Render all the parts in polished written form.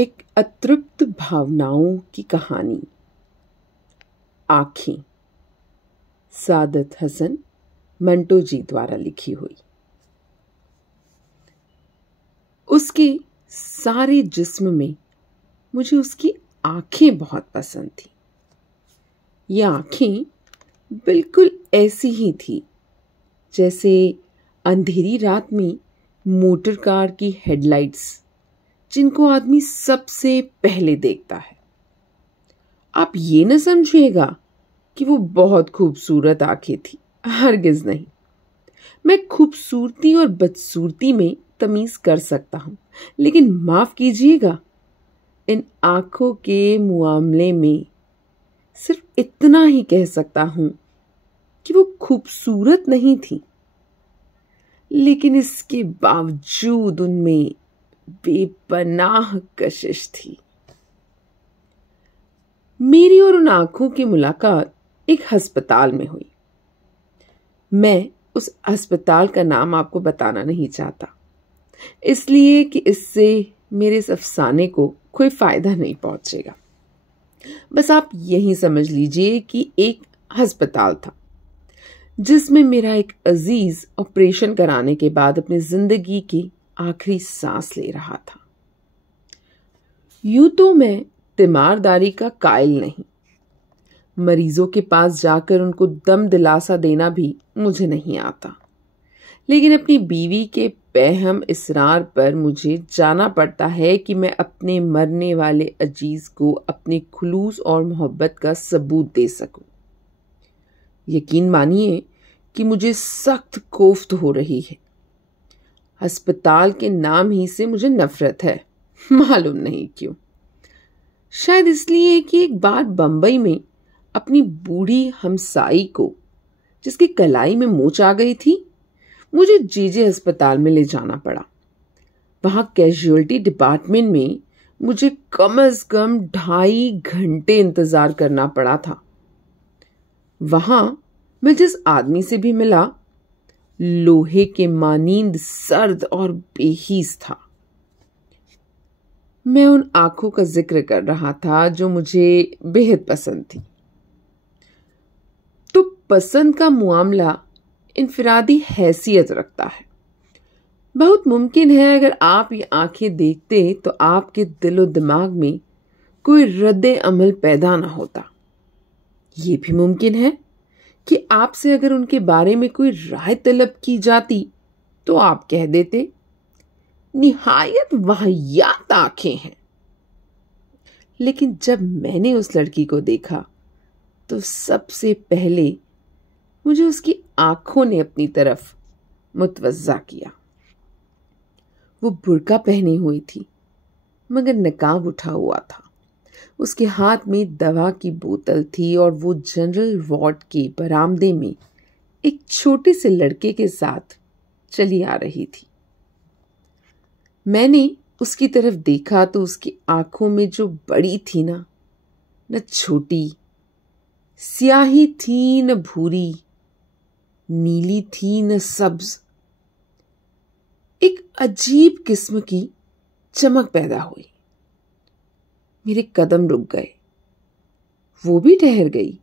एक अतृप्त भावनाओं की कहानी। आँखें, सादत हसन मंटो जी द्वारा लिखी हुई। उसके सारे जिस्म में मुझे उसकी आँखें बहुत पसंद थी। ये आँखें बिल्कुल ऐसी ही थी जैसे अंधेरी रात में मोटर कार की हेडलाइट्स, जिनको आदमी सबसे पहले देखता है। आप ये न समझिएगा कि वो बहुत खूबसूरत आंखें थी, हरगिज नहीं। मैं खूबसूरती और बदसूरती में तमीज कर सकता हूं, लेकिन माफ कीजिएगा, इन आंखों के मुआमले में सिर्फ इतना ही कह सकता हूं कि वो खूबसूरत नहीं थी, लेकिन इसके बावजूद उनमें बेपनाह कशिश थी। मेरी और उन आंखों की मुलाकात एक अस्पताल में हुई। मैं उस अस्पताल का नाम आपको बताना नहीं चाहता, इसलिए कि इससे मेरे इस अफसाने को कोई फायदा नहीं पहुंचेगा। बस आप यही समझ लीजिए कि एक अस्पताल था जिसमें मेरा एक अजीज ऑपरेशन कराने के बाद अपनी जिंदगी की आखिरी सांस ले रहा था। यूं तो मैं तीमारदारी का कायल नहीं, मरीजों के पास जाकर उनको दम दिलासा देना भी मुझे नहीं आता, लेकिन अपनी बीवी के बेहम इसरार पर मुझे जाना पड़ता है कि मैं अपने मरने वाले अजीज को अपने खुलूस और मोहब्बत का सबूत दे सकूं। यकीन मानिए कि मुझे सख्त कोफ्त हो रही है। अस्पताल के नाम ही से मुझे नफरत है, मालूम नहीं क्यों। शायद इसलिए कि एक बार बंबई में अपनी बूढ़ी हमसाई को, जिसकी कलाई में मोच आ गई थी, मुझे जेजे अस्पताल में ले जाना पड़ा। वहां कैजुअल्टी डिपार्टमेंट में मुझे कम से कम 2.5 घंटे इंतजार करना पड़ा था। वहां मैं जिस आदमी से भी मिला, लोहे के मानींद सर्द और बेहीस था। मैं उन आंखों का जिक्र कर रहा था जो मुझे बेहद पसंद थी। तो पसंद का मामला इनफिरादी हैसियत रखता है। बहुत मुमकिन है अगर आप ये आंखें देखते तो आपके दिलो दिमाग में कोई रद्दे अमल पैदा ना होता। ये भी मुमकिन है कि आपसे अगर उनके बारे में कोई राय तलब की जाती तो आप कह देते, निहायत वाहियात आंखें हैं। लेकिन जब मैंने उस लड़की को देखा तो सबसे पहले मुझे उसकी आंखों ने अपनी तरफ मुतवज्जा किया। वो बुर्का पहनी हुई थी, मगर नकाब उठा हुआ था। उसके हाथ में दवा की बोतल थी और वो जनरल वार्ड के बरामदे में एक छोटे से लड़के के साथ चली आ रही थी। मैंने उसकी तरफ देखा तो उसकी आंखों में जो बड़ी थी न छोटी, स्याही थी न भूरी, नीली थी न सब्ज, एक अजीब किस्म की चमक पैदा हुई। मेरे कदम रुक गए, वो भी ठहर गई।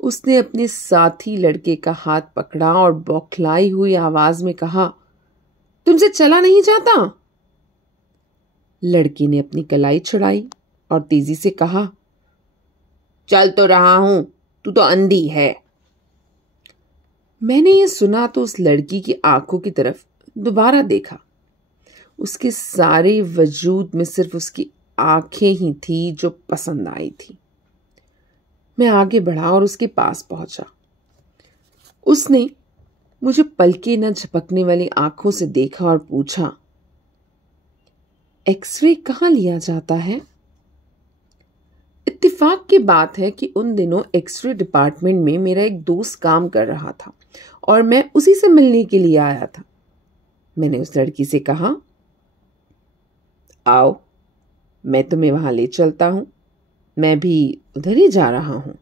उसने अपने साथी लड़के का हाथ पकड़ा और बौखलाई हुई आवाज में कहा, तुमसे चला नहीं जाता? लड़के ने अपनी कलाई छुड़ाई और तेजी से कहा, चल तो रहा हूं, तू तो अंधी है। मैंने ये सुना तो उस लड़की की आंखों की तरफ दोबारा देखा। उसके सारे वजूद में सिर्फ उसकी आंखें ही थी जो पसंद आई थी। मैं आगे बढ़ा और उसके पास पहुंचा। उसने मुझे पलके न झपकने वाली आंखों से देखा और पूछा, एक्सरे कहाँ लिया जाता है? इत्तेफाक की बात है कि उन दिनों एक्सरे डिपार्टमेंट में मेरा एक दोस्त काम कर रहा था और मैं उसी से मिलने के लिए आया था। मैंने उस लड़की से कहा, आओ, मैं तुम्हें वहां ले चलता हूं, मैं भी उधर ही जा रहा हूं।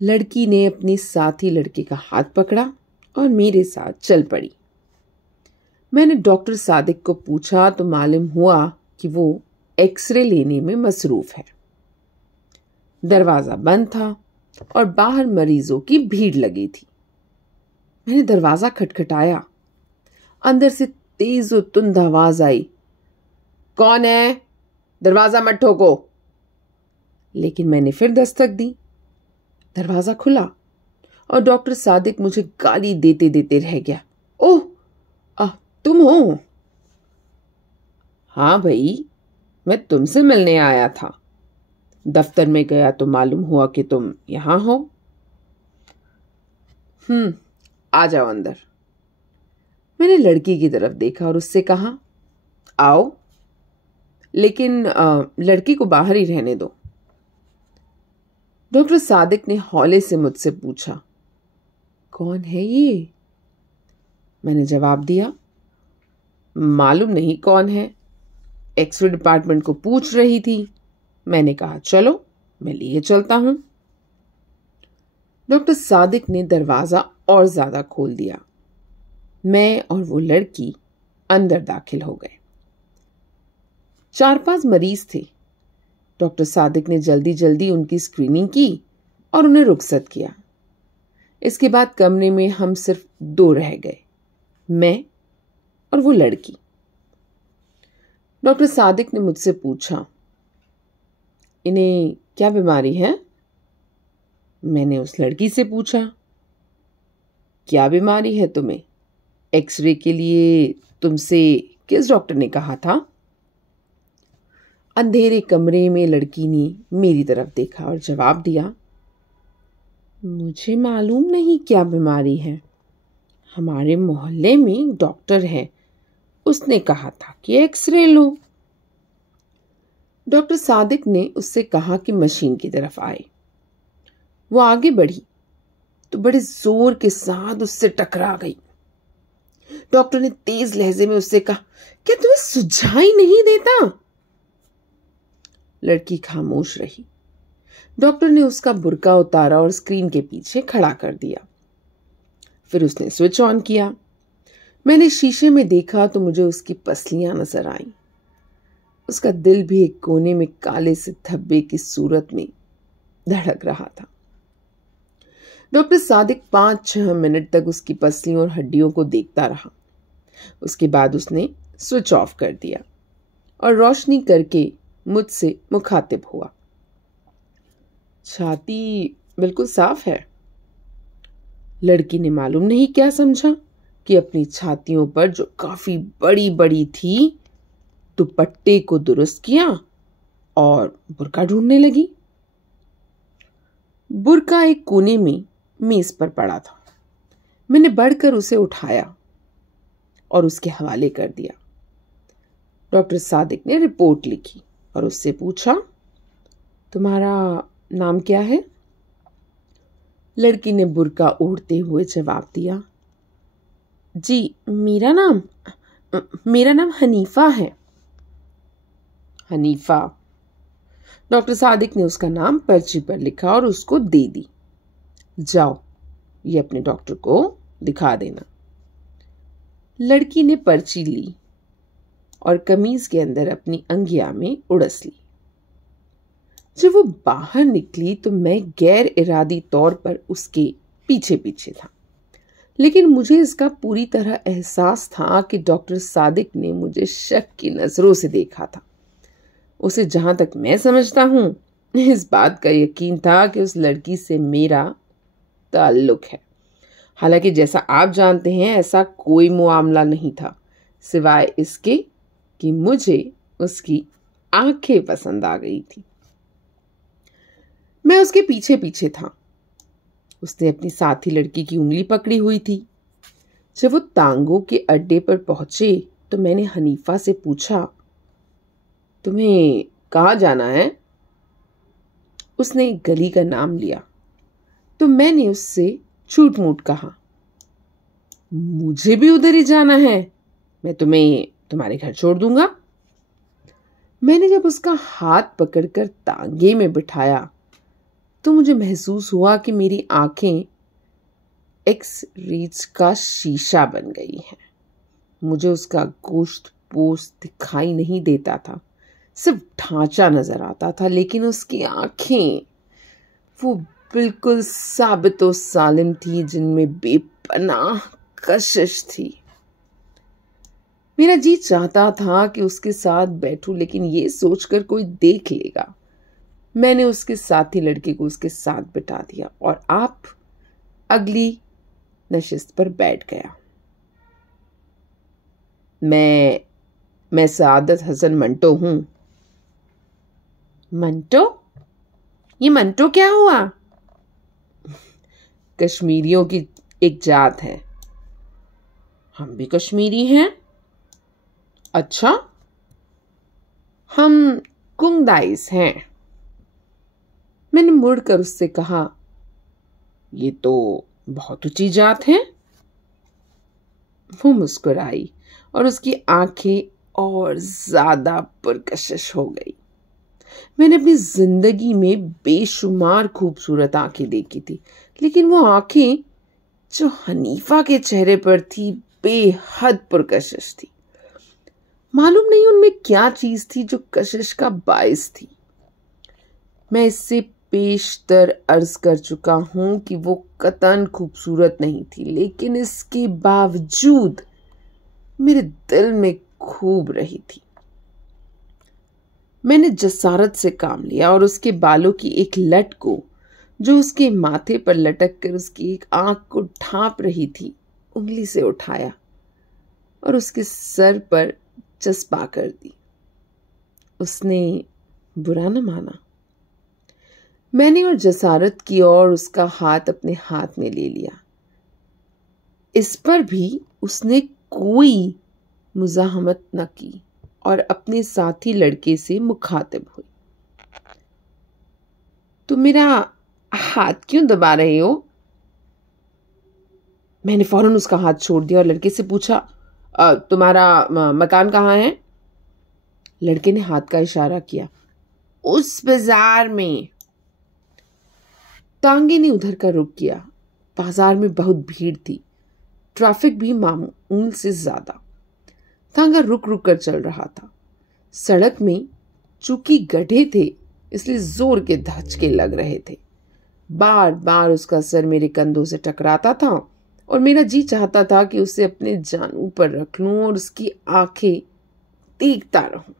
लड़की ने अपने साथी लड़के का हाथ पकड़ा और मेरे साथ चल पड़ी। मैंने डॉक्टर सादिक को पूछा तो मालूम हुआ कि वो एक्सरे लेने में मसरूफ है। दरवाजा बंद था और बाहर मरीजों की भीड़ लगी थी। मैंने दरवाजा खटखटाया। अंदर से तेज और तुंद आवाज आई, कौन है? दरवाजा मत ठोको। लेकिन मैंने फिर दस्तक दी। दरवाजा खुला और डॉक्टर सादिक मुझे गाली देते देते रह गया। ओह, तुम हो? हाँ भाई, मैं तुमसे मिलने आया था। दफ्तर में गया तो मालूम हुआ कि तुम यहां हो। आ जाओ अंदर। मैंने लड़की की तरफ देखा और उससे कहा, आओ, लेकिन लड़की को बाहर ही रहने दो। डॉक्टर सादिक ने हौले से मुझसे पूछा, कौन है ये? मैंने जवाब दिया, मालूम नहीं कौन है, एक्सरे डिपार्टमेंट को पूछ रही थी। मैंने कहा चलो मैं लिए चलता हूं। डॉक्टर सादिक ने दरवाजा और ज्यादा खोल दिया। मैं और वो लड़की अंदर दाखिल हो गए। 4-5 मरीज थे। डॉक्टर सादिक ने जल्दी जल्दी उनकी स्क्रीनिंग की और उन्हें रुखसत किया। इसके बाद कमरे में हम सिर्फ 2 रह गए, मैं और वो लड़की। डॉक्टर सादिक ने मुझसे पूछा, इन्हें क्या बीमारी है? मैंने उस लड़की से पूछा, क्या बीमारी है तुम्हें? एक्सरे के लिए तुमसे किस डॉक्टर ने कहा था? अंधेरे कमरे में लड़की ने मेरी तरफ देखा और जवाब दिया, मुझे मालूम नहीं क्या बीमारी है। हमारे मोहल्ले में एक डॉक्टर है, उसने कहा था कि एक्सरे लो। डॉक्टर सादिक ने उससे कहा कि मशीन की तरफ आए। वो आगे बढ़ी तो बड़े जोर के साथ उससे टकरा गई। डॉक्टर ने तेज लहजे में उससे कहा, क्या तुम्हें सुझाई नहीं देता? लड़की खामोश रही। डॉक्टर ने उसका बुर्का उतारा और स्क्रीन के पीछे खड़ा कर दिया। फिर उसने स्विच ऑन किया। मैंने शीशे में देखा तो मुझे उसकी पसलियां नजर आईं। उसका दिल भी एक कोने में काले से धब्बे की सूरत में धड़क रहा था। डॉक्टर सादिक 5-6 मिनट तक उसकी पसलियों और हड्डियों को देखता रहा। उसके बाद उसने स्विच ऑफ कर दिया और रोशनी करके मुझसे मुखातिब हुआ, छाती बिल्कुल साफ है। लड़की ने मालूम नहीं क्या समझा कि अपनी छातियों पर, जो काफी बड़ी बड़ी थी, दुपट्टे को दुरुस्त किया और बुर्का ढूंढने लगी। बुर्का एक कोने में मेज पर पड़ा था। मैंने बढ़कर उसे उठाया और उसके हवाले कर दिया। डॉक्टर सादिक ने रिपोर्ट लिखी और उससे पूछा, तुम्हारा नाम क्या है? लड़की ने बुर्का ओढ़ते हुए जवाब दिया, जी मेरा नाम हनीफा है। हनीफा। डॉक्टर सादिक ने उसका नाम पर्ची पर लिखा और उसको दे दी। जाओ, ये अपने डॉक्टर को दिखा देना। लड़की ने पर्ची ली और कमीज के अंदर अपनी अंगिया में उड़स ली। जब वो बाहर निकली तो मैं गैर इरादी तौर पर उसके पीछे पीछे था, लेकिन मुझे इसका पूरी तरह एहसास था कि डॉक्टर सादिक ने मुझे शक की नजरों से देखा था। उसे जहां तक मैं समझता हूं, इस बात का यकीन था कि उस लड़की से मेरा ताल्लुक है। हालांकि जैसा आप जानते हैं, ऐसा कोई मामला नहीं था, सिवाय इसके कि मुझे उसकी आंखें पसंद आ गई थी। मैं उसके पीछे पीछे था। उसने अपनी साथी लड़की की उंगली पकड़ी हुई थी। जब वो तांगों के अड्डे पर पहुंचे तो मैंने हनीफा से पूछा, तुम्हें कहाँ जाना है? उसने एक गली का नाम लिया तो मैंने उससे झूठ मूठ कहा, मुझे भी उधर ही जाना है, मैं तुम्हें तुम्हारे घर छोड़ दूंगा। मैंने जब उसका हाथ पकड़कर तांगे में बिठाया तो मुझे महसूस हुआ कि मेरी आंखें एक्स रीज का शीशा बन गई हैं। मुझे उसका गोश्त पोस्ट दिखाई नहीं देता था, सिर्फ ढांचा नजर आता था, लेकिन उसकी आंखें वो बिल्कुल साबित व सालिम थी, जिनमें बेपनाह कशिश थी। मेरा जी चाहता था कि उसके साथ बैठूं, लेकिन ये सोचकर कोई देख लेगा, मैंने उसके साथी लड़के को उसके साथ बिठा दिया और आप अगली नशिस्त पर बैठ गया। मैं सआदत हसन मंटो हूं। मंटो? ये मंटो क्या हुआ? कश्मीरियों की एक जात है। हम भी कश्मीरी हैं। अच्छा, हम कुंगदाइस हैं। मैंने मुड़कर उससे कहा, ये तो बहुत ऊंची जात है। वो मुस्कुराई और उसकी आंखें और ज्यादा पुरकशिश हो गई। मैंने अपनी जिंदगी में बेशुमार खूबसूरत आंखें देखी थी, लेकिन वो आंखें जो हनीफा के चेहरे पर थी बेहद पुरकशिश थी। मालूम नहीं उनमें क्या चीज थी जो कशिश का बायस थी। मैं इससे पेशतर अर्ज कर चुका हूं कि वो कतन खूबसूरत नहीं थी, लेकिन इसके बावजूद मेरे दिल में खूब रही थी। मैंने जसारत से काम लिया और उसके बालों की एक लट को, जो उसके माथे पर लटक कर उसकी एक आंख को ढांप रही थी, उंगली से उठाया और उसके सर पर चस्पा कर दी। उसने बुरा न माना। मैंने और जसारत की और उसका हाथ अपने हाथ में ले लिया। इस पर भी उसने कोई मुजाहमत न की और अपने साथी लड़के से मुखातिब हुई। तुम मेरा हाथ क्यों दबा रहे हो? मैंने फौरन उसका हाथ छोड़ दिया और लड़के से पूछा, तुम्हारा मकान कहाँ है? लड़के ने हाथ का इशारा किया, उस बाजार में। तांगे ने उधर का रुख किया। बाजार में बहुत भीड़ थी, ट्रैफिक भी मामूल से ज्यादा। तांगा रुक रुक कर चल रहा था। सड़क में चूंकि गड्ढे थे, इसलिए जोर के धचके लग रहे थे। बार बार उसका सर मेरे कंधों से टकराता था और मेरा जी चाहता था कि उसे अपने जानू पर रख लूं और उसकी आंखें देखता रहूं।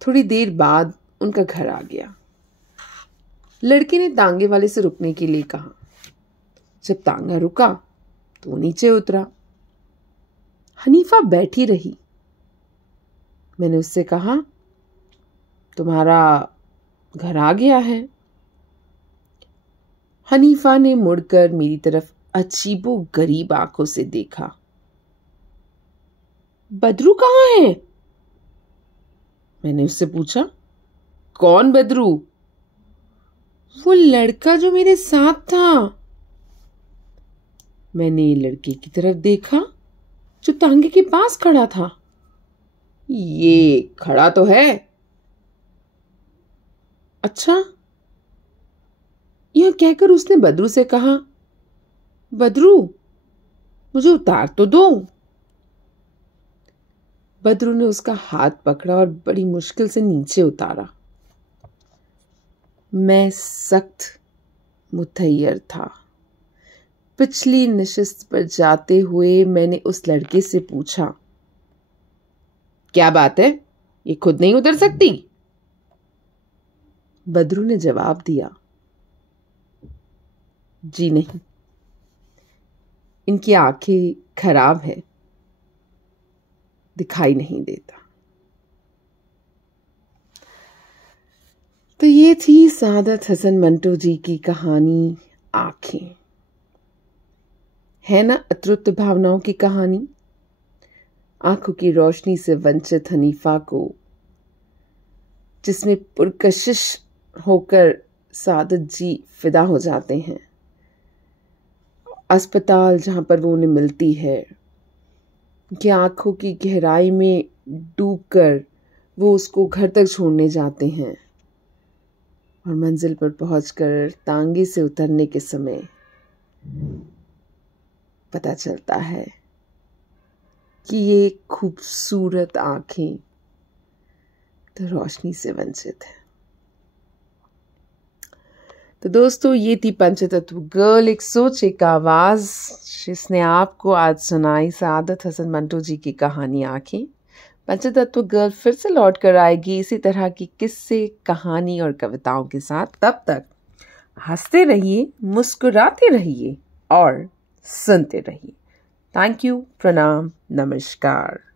थोड़ी देर बाद उनका घर आ गया। लड़के ने तांगे वाले से रुकने के लिए कहा। जब तांगा रुका तो वो नीचे उतरा। हनीफा बैठी रही। मैंने उससे कहा, तुम्हारा घर आ गया है। हनीफा ने मुड़कर मेरी तरफ अजीबो गरीब आंखों से देखा। बदरू कहाँ है? मैंने उससे पूछा। कौन बदरू? वो लड़का जो मेरे साथ था। मैंने लड़के की तरफ देखा जो तांगे के पास खड़ा था। ये खड़ा तो है। अच्छा, यह कहकर उसने बदरू से कहा, बदरू मुझे उतार तो दो। बदरू ने उसका हाथ पकड़ा और बड़ी मुश्किल से नीचे उतारा। मैं सख्त मुतैयर था। पिछली नशिस्त पर जाते हुए मैंने उस लड़के से पूछा, क्या बात है, ये खुद नहीं उतर सकती? बदरू ने जवाब दिया, जी नहीं, इनकी आंखें खराब है, दिखाई नहीं देता। तो ये थी सआदत हसन मंटो जी की कहानी आंखें। है ना अतृप्त भावनाओं की कहानी। आंखों की रोशनी से वंचित हनीफा को, जिसमें पुरकशिश होकर सआदत जी फिदा हो जाते हैं। अस्पताल जहां पर वो उन्हें मिलती है, कि आंखों की गहराई में डूबकर वो उसको घर तक छोड़ने जाते हैं और मंजिल पर पहुंचकर तांगे से उतरने के समय पता चलता है कि ये खूबसूरत आंखें तो रोशनी से वंचित है। तो दोस्तों, ये थी पंचतत्व गर्ल, एक सोच एक आवाज, जिसने आपको आज सुनाई सआदत हसन मंटो जी की कहानी आंखें। पंचतत्व गर्ल फिर से लौट कर आएगी इसी तरह की किस्से, कहानी और कविताओं के साथ। तब तक हंसते रहिए, मुस्कुराते रहिए और सुनते रहिए। थैंक यू, प्रणाम, नमस्कार।